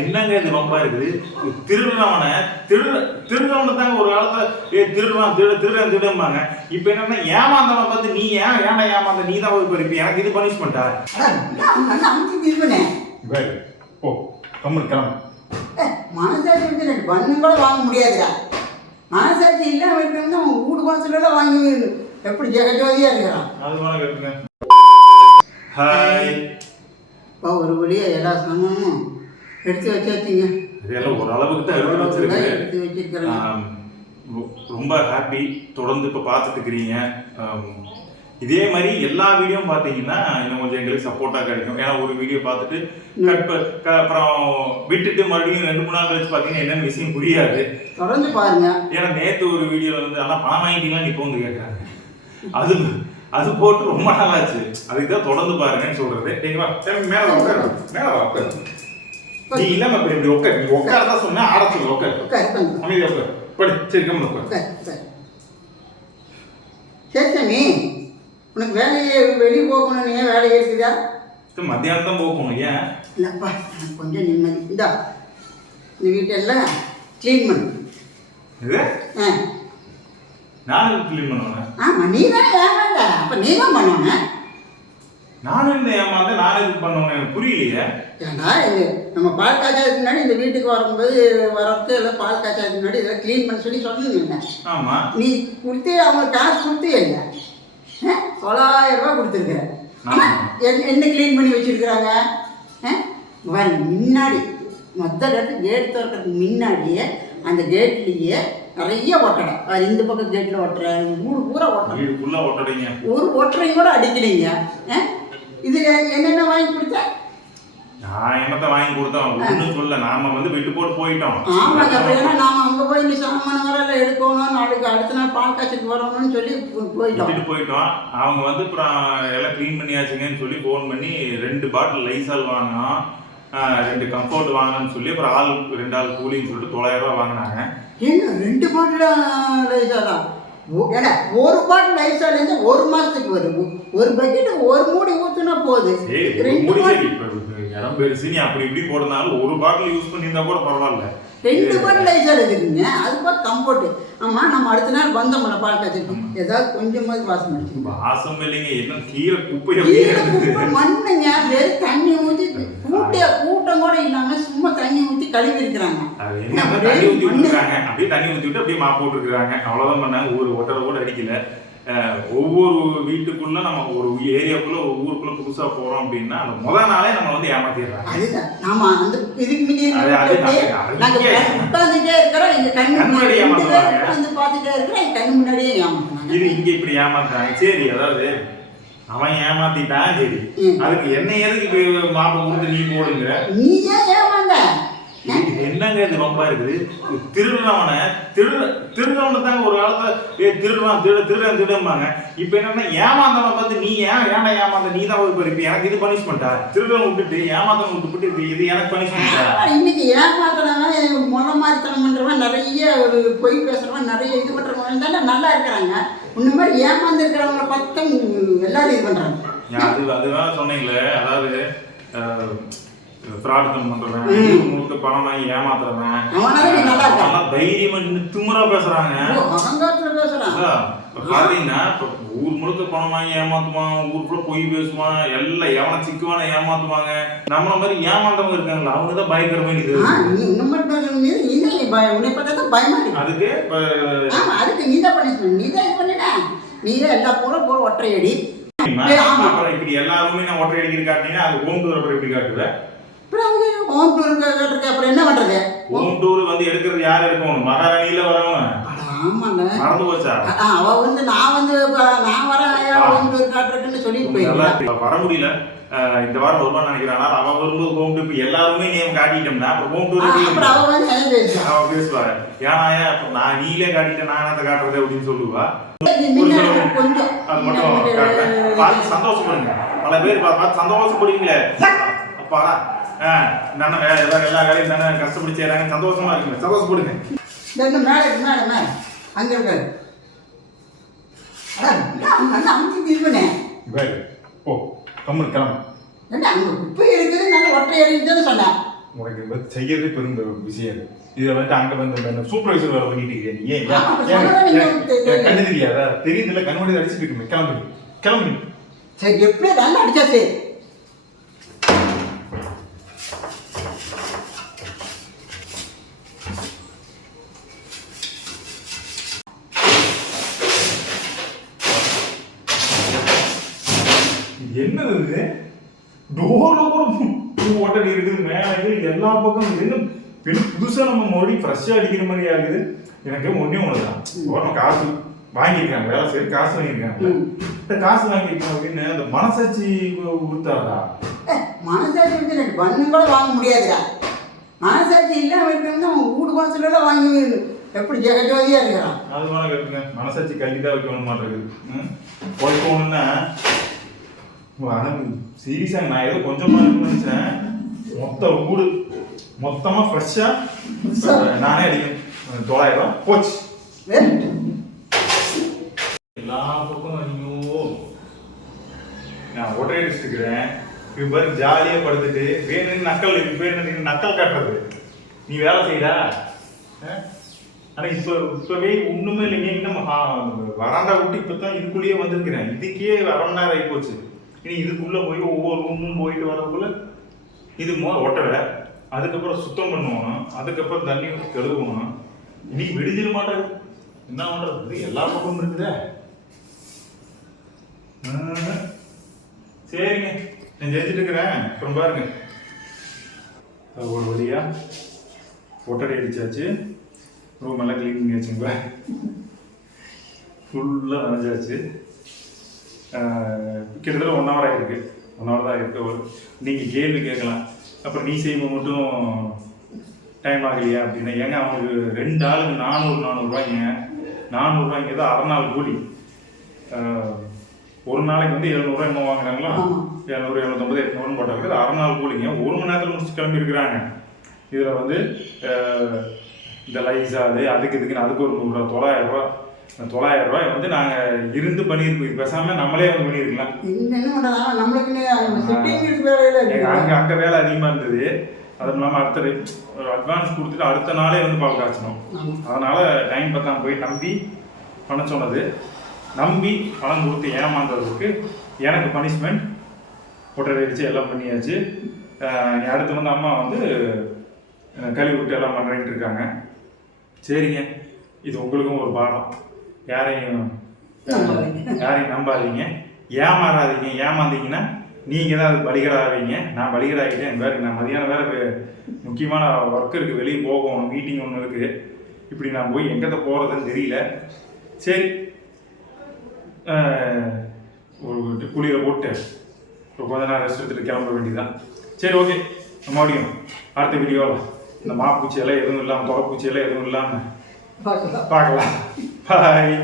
என்னங்க இது ரொம்ப இருக்குது. திருடுறவனை திருடுறவனை தாங்க ஒரு காலத்துல திருடும்பாங்க. இப்ப என்னன்னா ஏமாந்தவன் பார்த்து நீ ஏன்டா ஏமாந்த நீ தான் ஒரு பெரிய எனக்கு இது பனிஷ்மெண்டா? ஓ கம்மல் கிளம்பு. மனசாட்சி வந்து ரெண்டு பண்ணு கூட வாங்க முடியாதுடா. மனசாட்சி இல்லாம இருக்கணும்னா அவன் வீடு வாசல வாங்கி எப்படி ஜெகஜோதியா இருக்கிறான். அது வேணா கேட்டுங்க. ஹாய். இப்போ ஒரு வழியா எல்லா சாமானும் எடுத்து வச்சாச்சுங்க. இதெல்லாம் ஒரு அளவுக்கு தான் எடுத்து வச்சிருக்கேன். ரொம்ப ஹாப்பி. தொடர்ந்து இப்போ பார்த்துட்டு இருக்கிறீங்க. இதே மாதிரி எல்லா வீடியோவும் பார்த்தீங்கன்னா இன்னும் கொஞ்சம் எங்களுக்கு சப்போர்ட்டாக கிடைக்கும். ஏன்னா ஒரு வீடியோ பார்த்துட்டு அப்புறம் விட்டுட்டு மறுபடியும் 2-3 நாள் கழிச்சு பார்த்தீங்கன்னா என்னென்ன விஷயம் புரியாது. தொடர்ந்து பாருங்க. ஏன்னா நேற்று ஒரு வீடியோவில் வந்து ஆனால் பணம் வாங்கிட்டீங்களா இப்போ வந்து கேட்குறாங்க. அது போட்டு ரொம்ப நாள் ஆச்சு. அதுக்கு தான் தொடர்ந்து பாருங்கன்னு சொல்றது. மேலே உட்காரு, மேலே உட்காரு. நீ இல்லாம இப்படி உட்காரு. நீ உட்காரதான் சொன்னா ஆட சொல்லு. உட்காரு, அமைதியா உட்காரு. படி. சரி கம்மன் உட்காரு. சரி சாமி, உனக்கு வேலையை வெளியே போகணும். ஏன் வேலையே இருக்குதா? மத்தியானம் தான் போகணும். ஏன் இல்லப்பா எனக்கு கொஞ்சம் நிம்மதி. இந்தா இந்த வீட்டெல்லாம் கிளீன் பண்ணு. இது நானும் கிளீன் பண்ணுவேன். ஆமாம், நீ தானே ஏமாந்த. அப்போ நீ தான் பண்ணணும். நானும் இந்த ஏமாந்த நானும் இது பண்ணுவேன். எனக்கு புரியலையே. ஏன்னா இது நம்ம பால் காய்ச்சதுக்கு முன்னாடி இந்த வீட்டுக்கு வரும்போது வரது எல்லாம் பால் காய்ச்சதுக்கு முன்னாடி இதெல்லாம் க்ளீன் பண்ண சொல்லி சொன்னீங்க. ஆமாம், நீ கொடுத்து அவங்க காசு கொடுத்து இல்லை 9,000 ரூபா கொடுத்துருக்குற. என்ன க்ளீன் பண்ணி வச்சுருக்குறாங்க முன்னாடி மொத்த கேட் திறக்கிறதுக்கு முன்னாடியே அந்த கேட்லேயே நிறைய ஒட்டடை. இந்த பக்கம் கேட்டில் ஒட்டுற வீடு பூரா ஒட்டடைங்க. ஒரு ஒட்டரையும் கூட அடிக்கலைங்க. இதில் என்னென்ன வாங்கி கொடுத்தா? நான் என்னத்தை வாங்கி கொடுத்தோம் ஒன்றும் சொல்ல. நாம வந்து விட்டு போட்டு போயிட்டோம். ஆமாங்க. அப்படின்னா நாம அங்கே போய் இந்த சாமான வரல எடுக்கணும், நாளைக்கு அடுத்த நாள் பால் காய்ச்சலுக்கு வரணும்னு சொல்லி போயிட்டோம். அவங்க வந்து அப்புறம் எல்லாம் க்ளீன் பண்ணியாச்சுங்கன்னு சொல்லி ஃபோன் பண்ணி 2 பாட்டில் லைசால் வாங்கினோம், 2 கம்ஃபர்ட் வாங்கணும்னு சொல்லி அப்புறம் 2 ஆள் கூலின்னு சொல்லிட்டு 9,000 ரூபா வாங்கினாங்க. என்ன 2 பாட்டில் லைசாலா? ஏன்னா ஒரு பாட்டில் லைசாலேருந்து 1 மாதத்துக்கு வருது. ஒரு பக்கெட்டுக்கு 1 மூடி ஊற்றுனா போகுது. இடம் பெருசு, நீ அப்படி இப்படி போடுறதுனால ஒரு பாட்டில் யூஸ் பண்ணியிருந்தா கூட பரவாயில்ல. 2 பாட்டில் லைசால் இருக்குதுங்க. அது பார்த்து கம்ஃபர்ட்டு. ஆமாம், நம்ம அடுத்த நாள் வந்தோம்ல பால் காய்ச்சிருக்கோம், ஏதாவது கொஞ்சமாவது வாசம் அடிச்சு. வாசம் இல்லைங்க, என்ன கீரை குப்பை மண்ணுங்க. வெறும் தண்ணி ஊற்றி கூட்டம் கூட இல்லாமல் சும்மா தண்ணி ஊற்றி கழுவி இருக்கிறாங்க. தண்ணி ஊற்றி விட்டுருக்காங்க. அப்படியே தண்ணி ஊற்றி விட்டு அப்படியே மாப்பு போட்டுருக்காங்க. அவ்வளோதான் பண்ணாங்க. ஒரு ஒட்டரை கூட அடிக்கல. ஒவ்வொரு வீட்டுக்குள்ள நம்ம ஒரு ஏரியாக்குள்ள ஒரு ஊருக்குள்ள புதுசா போறோம் அப்படின்னா அந்த முதல் நாளே நம்ம வந்து ஏமாத்திடுறாங்க. அதுதான் நாம அந்த இதுக்கு உட்காந்துட்டே இருக்கிறோம். எங்க கண்ணு முன்னாடியே வந்து பார்த்துட்டே இருக்கிறோம். என் கண்ணு முன்னாடியே ஏமாத்துறாங்க. இது இங்க இப்படி ஏமாத்துறாங்க. சரி, அதாவது அவன் ஏமாத்திட்டான். சரி, அதுக்கு என்ன எதுக்கு மாப்பை கொடுத்து நீ போடுங்கிற? நீ ஏன் ஏமாந்த? என்னங்க இது ரொம்ப இருக்குது. திருடுறவனை தாங்க ஒரு காலத்துல திருடும்பாங்க. இப்ப என்னன்னா ஏமாந்தவன் பார்த்து நீ ஏன்டா ஏமாந்த நீ தான் ஒரு பெரிய எனக்கு இது பனிஷ்மெண்டா? திருடுறவன் விட்டுட்டு ஏமாந்தவன் விட்டுட்டு இது எனக்கு பனிஷ்மெண்டா? இன்னைக்கு ஏமாத்துறவன் முறை மாதிரித்தனம் பண்றவன், நிறைய பொய் பேசுறவன், நிறைய இது பண்றவன் தானே நல்லா இருக்கிறாங்க. இந்த மாதிரி ஏமாந்து இருக்கிறவங்க பத்தம் எல்லாரும் இது பண்றாங்க. அது வேணா சொன்னீங்களே, அதாவது ஃப்ராடுத்தனம் பண்றவன், முழுக்க பணம் வாங்கி ஏமாத்துறவன் தைரியமா திமுறா பேசுறாங்க. பாத்தீங்கன்னா ஊர் முழுக்க பணம் வாங்கி ஏமாத்துவான், ஊருக்குள்ள பொய் பேசுவான், எல்லாம் எவனை சிக்குவான ஏமாத்துவாங்க. நம்மள மாதிரி ஏமாந்தவங்க இருக்காங்களா, அவங்கதான் பயங்கரமா அதுக்கு நீதான் பனிஷ்மெண்ட். நீதான் இது பண்ண, நீதான் எல்லா போற ஒற்றையடி. அப்புறம் இப்படி எல்லாருமே நான் ஒற்றை அடிக்கிற காட்டினீங்கன்னா அது ஹோம் டூர் அப்புறம் எப்படி காட்டுவேன்? ஹோம் டூர் கேட்டிருக்கேன். அப்புறம் என்ன பண்றது? ஹோம் டூர் வந்து எடுக்கிறது யார் எடுக்கணும்? மகாராணியில வரவங்க. ஆமாங்க, மறந்து போச்சா? அவ வந்து நான் வரேன் ஹோம் டூர் காட்டுறேன்னு சொல்லிட்டு போயிருக்கேன். வர முடியல. இந்த வாரம் வருவான்னு நினைக்கிறான். அவ வரும்போது ஹோம் டூர் எல்லாருமே நீ காட்டிட்டோம்னா அப்புறம் ஹோம் டூர் அவ பேசுவாங்க. ஏன்னா நான் நீலே காட்டிட்டேன், நான் அதை காட்டுறது அப்படின்னு சொல்லுவா. அது மட்டும் பார்த்து சந்தோஷப்படுங்க. பல பேர் பார்த்து சந்தோஷப்படுவீங்களே, அப்பாடா எல்லா வேலையும் தானே கஷ்டப்பட்டு செய்யறாங்க, சந்தோஷமா இருக்குங்க, சந்தோஷப்படுங்க. அங்க இருக்காரு ஓ கம்மல் கிளம்பு. அங்க குப்பை இருக்குது, நல்ல ஒற்றை அடிக்குதுன்னு சொன்னேன். உனக்கு வந்து செய்யறதே பெரும் விஷயம். இதை வந்து அங்க வந்து சூப்பர்வைசர் வேலை பண்ணிட்டு இருக்கேன். நீ ஏன் கண்ணு தெரியாதா? தெரியுதுல்ல, கண்ணுடைய அடிச்சுட்டு இருக்கு. கிளம்பு கிளம்பு. சரி, எப்படி நல்லா அடிச்சா சரி. என்னது இது? டோர்ல கூட ஓட்டடி இருக்குது, மேலே எல்லா பக்கம். இது என்ன புதுசா நம்ம மறுபடியும் ஃப்ரெஷ்ஷா அடிக்கிற மாதிரி ஆகுது. எனக்கு ஒன்னே ஒண்ணுதான், நம்ம காசு வாங்கியிருக்காங்க, வேலை செய்ய காசு வாங்கியிருக்காங்க. இந்த காசு வாங்கியிருக்கோம் அப்படின்னு அந்த மனசாட்சி கொடுத்தாரா? மனசாட்சி வந்து எனக்கு பண்ணு கூட வாங்க முடியாதுடா. மனசாட்சி இல்லாம இருக்கணும்னா அவன் வீடு வாசல வாங்கி எப்படி ஜெகஜோதியா இருக்கிறான். அது வேணா கேட்டுங்க, மனசாட்சி கல்விதான் வைக்கணும் மாட்டேங்குது. போய்க்கணும்னா சீரியஸா நான் ஏதோ கொஞ்சமா இருக்குன்னு நினைச்சேன். மொத்த வீடு மொத்தமா ஃப்ரெஷ்ஷா நானே அடிக்கணும். 900 போச்சு எல்லா பக்கம். ஐயோ, நான் ஒற்றை அடிச்சுக்கிறேன். இப்போ பாரு, ஜாலியா படுத்துட்டு வேணும்னு நக்கல், இது பேர் நக்கல் காட்டுறது. நீ வேலை செய்யடா. ஆனா இப்பவே ஒண்ணுமே இல்லைங்க. இன்னும் வராண்டா விட்டு இப்பதான் இதுக்குள்ளேயே வந்திருக்கிறேன். இதுக்கே 1/2 மணி நேரம் ஆகி போச்சு. இனி இதுக்குள்ள போய் ஒவ்வொரு ரூமும் போயிட்டு வரக்குள்ள இது ஒட்டடை, அதுக்கப்புறம் சுத்தம் பண்ணுவோம், அதுக்கப்புறம் தண்ணி ஊற்றி கழுவுவோம். இனி விடுதிட மாட்டாரு. என்ன பண்றது? எல்லா பக்கமும் இருக்குதே. சரிங்க, நான் செஞ்சுட்டு இருக்கிறேன். அப்புறம் பாருங்க, ஒரு வழியா ஒட்டடை அடிச்சாச்சு, ரூம் எல்லாம் கிளீன் பண்ணி வச்சுங்களா, ஃபுல்லாக நனைஞ்சாச்சு. கிட்டத்தட்ட 1 hour ஆகிருக்கு. 1 hour தான் இருக்கு. நீங்கள் கேள்வி கேட்கலாம், அப்புறம் நீ செய்யும்போது மட்டும் டைம் ஆகலையா அப்படின்னா, ஏங்க அவங்களுக்கு 2 ஆளுக்கு 400 ரூபாய்ங்க. 400 ரூபாய்ங்க ஏதோ 1/2 நாள் கூலி. ஒரு நாளைக்கு வந்து 700 ரூபாய் என்ன வாங்குறாங்களா, 700, 750, 800 போட்டாங்க. 1/2 நாள் கூலிங்க. 1 மணி நேரத்தில் முடிச்சு கிளம்பி இருக்கிறாங்க. இதில் வந்து இந்த லைஸா அதுக்கு இதுக்குன்னு அதுக்கு ஒரு 100 ரூபா, 900 ரூபா. 900 ரூபாய் வந்து நாங்கள் இருந்து பண்ணியிருக்கோம். பேசாமல் நம்மளே வந்து பண்ணியிருக்கலாம். அங்கே வேலை அதிகமாக இருந்தது. அதுவும் இல்லாமல் அடுத்தது அட்வான்ஸ் கொடுத்துட்டு அடுத்த நாளே வந்து பால் காய்ச்சணும். அதனால டைம் பத்தாம போய் நம்பி பண்ண சொன்னது. நம்பி பணம் கொடுத்து ஏமாந்ததுக்கு எனக்கு பனிஷ்மெண்ட் போட்டோ அடிச்சு எல்லாம் பண்ணியாச்சு. அடுத்து வந்து அம்மா வந்து கழுவி விட்டு எல்லாம் பண்ணுறேன்ட்டு இருக்காங்க. சரிங்க, இது உங்களுக்கும் ஒரு பாடம். யாரையும் நம்பாதீங்க, ஏமாறாதீங்க. ஏமாந்தீங்கன்னா நீங்கள் தான் அது பலிகராவீங்க. நான் பலிகராகிட்டேன். வேறு நான் மதியானம் வேறு முக்கியமான ஒர்க் இருக்குது, வெளியே போகணும், மீட்டிங் ஒன்று இருக்குது. இப்படி நான் போய் எங்கத்தை போகிறதுன்னு தெரியல. சரி, ஒரு குளிரை போட்டு கொஞ்ச நேரம் ரெஸ்ட் எடுத்துகிட்டு கிளம்ப வேண்டியதுதான். சரி, ஓகே, மறுபடியும் அடுத்த வீடியோவில் இந்த மாப்பூச்சியெல்லாம் எதுவும் இல்லாமல், தொலைப்பூச்சியெல்லாம் எதுவும் இல்லாமல் பார்க்கலாம். பாய்.